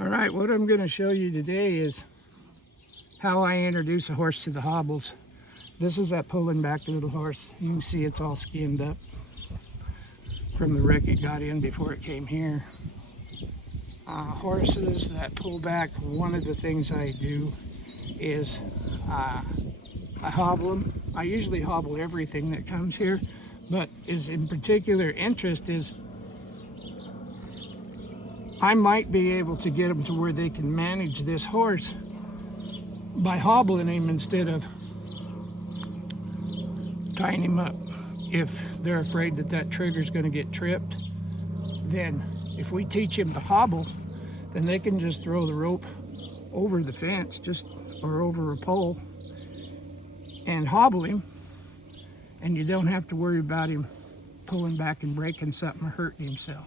All right, what I'm going to show you today is how I introduce a horse to the hobbles. This is that pulling back little horse. You can see it's all skinned up from the wreck it got in before it came here. Horses that pull back, one of the things I do is I hobble them. I usually hobble everything that comes here, but is in particular interest is I might be able to get them to where they can manage this horse by hobbling him instead of tying him up. If they're afraid that that trigger is going to get tripped, then if we teach him to hobble, then they can just throw the rope over the fence or over a pole and hobble him, and you don't have to worry about him pulling back and breaking something or hurting himself.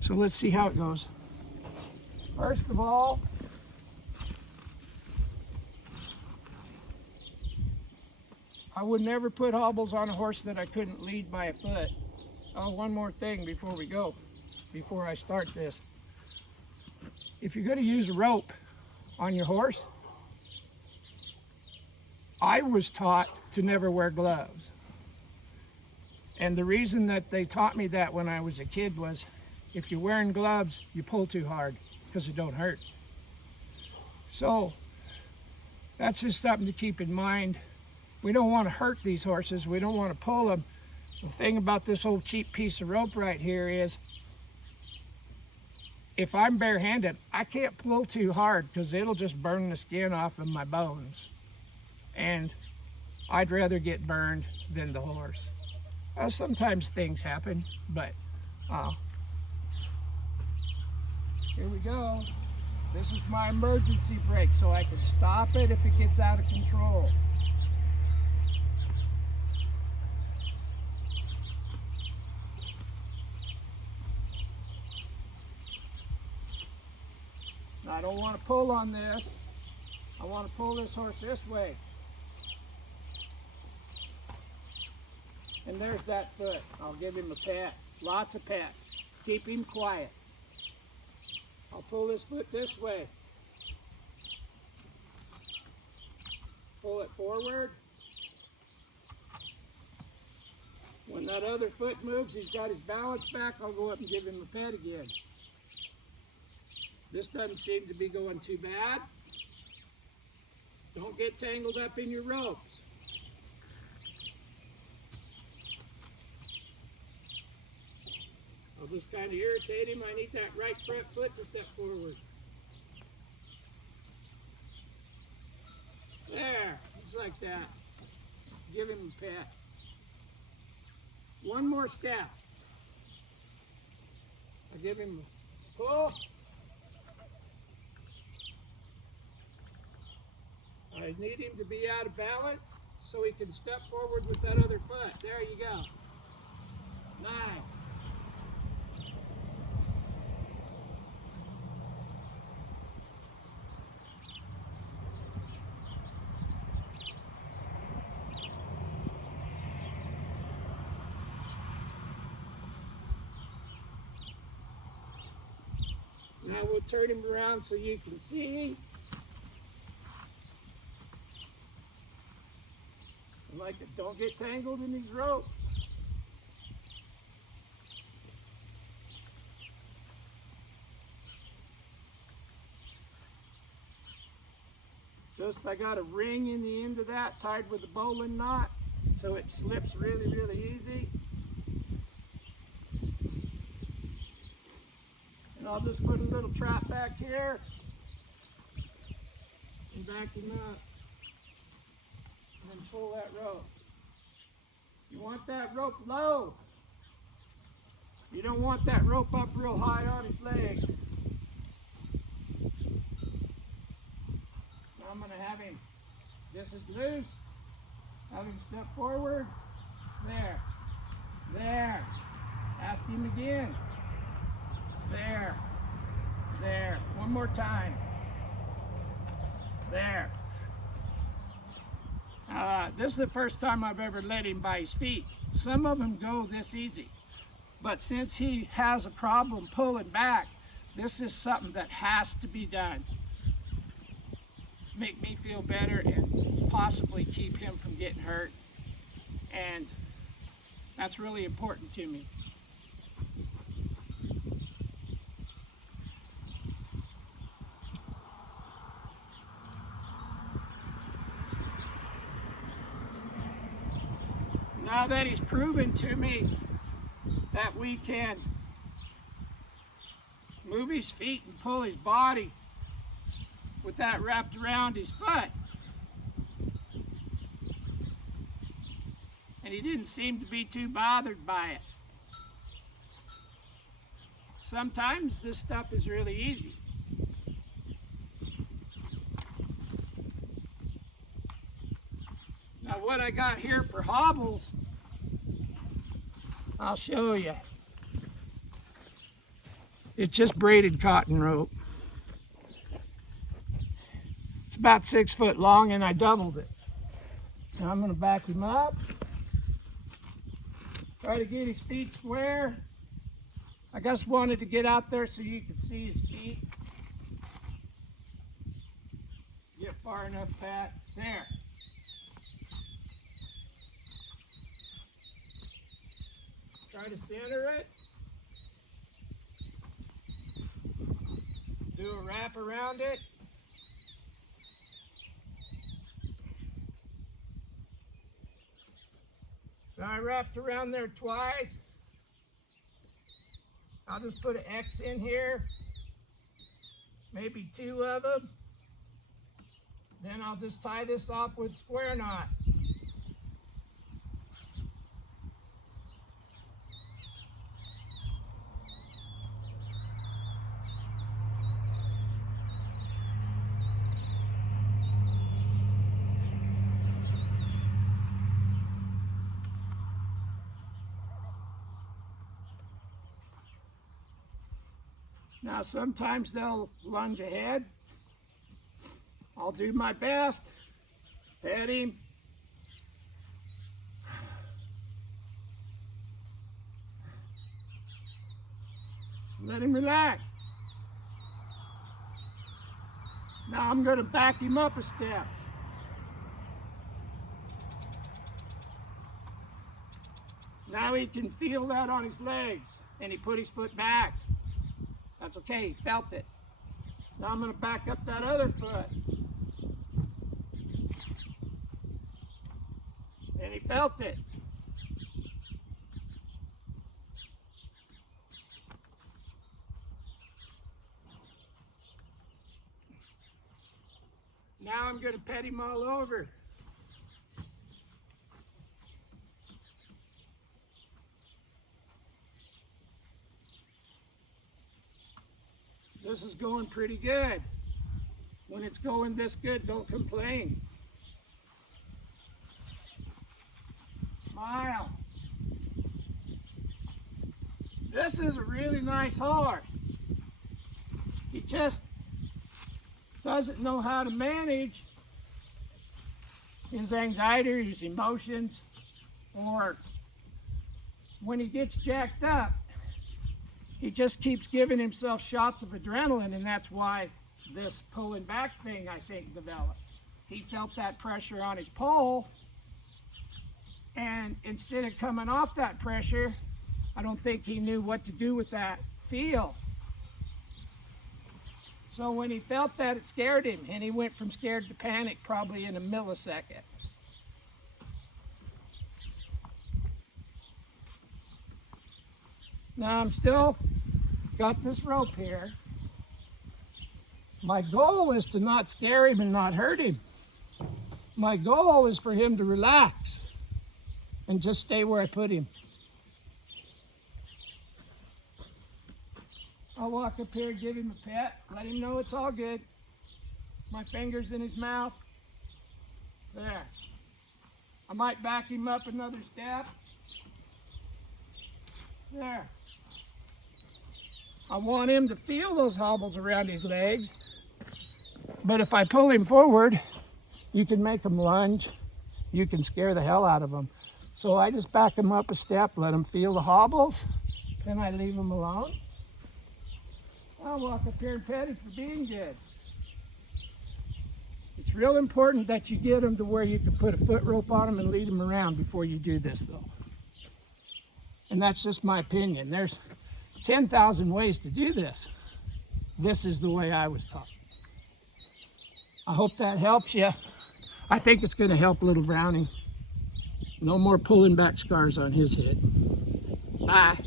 So let's see how it goes. First of all, I would never put hobbles on a horse that I couldn't lead by a foot. Oh, one more thing before I start this. If you're going to use a rope on your horse, I was taught to never wear gloves. And the reason that they taught me that when I was a kid was if you're wearing gloves, you pull too hard because it don't hurt. So that's just something to keep in mind. We don't want to hurt these horses. We don't want to pull them. The thing about this old cheap piece of rope right here is if I'm barehanded, I can't pull too hard because it'll just burn the skin off of my bones. And I'd rather get burned than the horse. Sometimes things happen, but here we go. This is my emergency brake, so I can stop it if it gets out of control. I don't want to pull on this. I want to pull this horse this way. And there's that foot. I'll give him a pat. Lots of pats. Keep him quiet. I'll pull this foot this way. Pull it forward. When that other foot moves, he's got his balance back, I'll go up and give him a pat again. This doesn't seem to be going too bad. Don't get tangled up in your ropes. I'll just kind of irritate him. I need that right front foot to step forward. There, just like that. Give him a pat. One more step. I'll give him a pull. I need him to be out of balance so he can step forward with that other foot. There you go. Nice. Now we'll turn him around so you can see. Like it, don't get tangled in these ropes. I got a ring in the end of that tied with a bowline knot so it slips really, really easy. And I'll just put a little trap back here and back him up. And then pull that rope. You want that rope low. You don't want that rope up real high on his leg. Now I'm going to have him, this is loose, have him step forward. There. There. Ask him again. There. There. One more time. There. This is the first time I've ever led him by his feet. Some of them go this easy, but since he has a problem pulling back, This is something that has to be done. Make me feel better and possibly keep him from getting hurt. And that's really important to me. Now that he's proven to me that we can move his feet and pull his body with that wrapped around his foot, and he didn't seem to be too bothered by it. Sometimes this stuff is really easy. Now what I got here for hobbles, I'll show you. It's just braided cotton rope. It's about 6 foot long and I doubled it. Now I'm going to back him up. Try to get his feet square. I just wanted to get out there so you could see his feet. Get far enough, Pat. There. Try to center it. Do a wrap around it. So I wrapped around there twice. I'll just put an X in here, maybe 2 of them. Then I'll just tie this off with a square knot. Now sometimes they'll lunge ahead. I'll do my best. Pet him. Let him relax. Now I'm going to back him up a step. Now he can feel that on his legs, and he put his foot back. That's okay, he felt it. Now I'm going to back up that other foot. And he felt it. Now I'm going to pet him all over. This is going pretty good. When it's going this good, don't complain. Smile. This is a really nice horse. He just doesn't know how to manage his anxiety or his emotions, or when he gets jacked up, he just keeps giving himself shots of adrenaline, and that's why this pulling back thing, I think, developed. He felt that pressure on his pole, and instead of coming off that pressure, I don't think he knew what to do with that feel. So when he felt that, it scared him, and he went from scared to panic probably in a millisecond. Now I'm still got this rope here. My goal is to not scare him and not hurt him. My goal is for him to relax and just stay where I put him. I'll walk up here and give him a pet, let him know it's all good. My fingers in his mouth. There. I might back him up another step. There. I want him to feel those hobbles around his legs, but if I pull him forward, you can make him lunge. You can scare the hell out of him. So I just back him up a step, let him feel the hobbles, then I leave him alone. I'll walk up here and pet him for being good. It's real important that you get them to where you can put a foot rope on them and lead them around before you do this, though. And that's just my opinion. There's 10,000 ways to do this. This is the way I was taught. I hope that helps you. I think it's going to help little Brownie. No more pulling back scars on his head. Bye.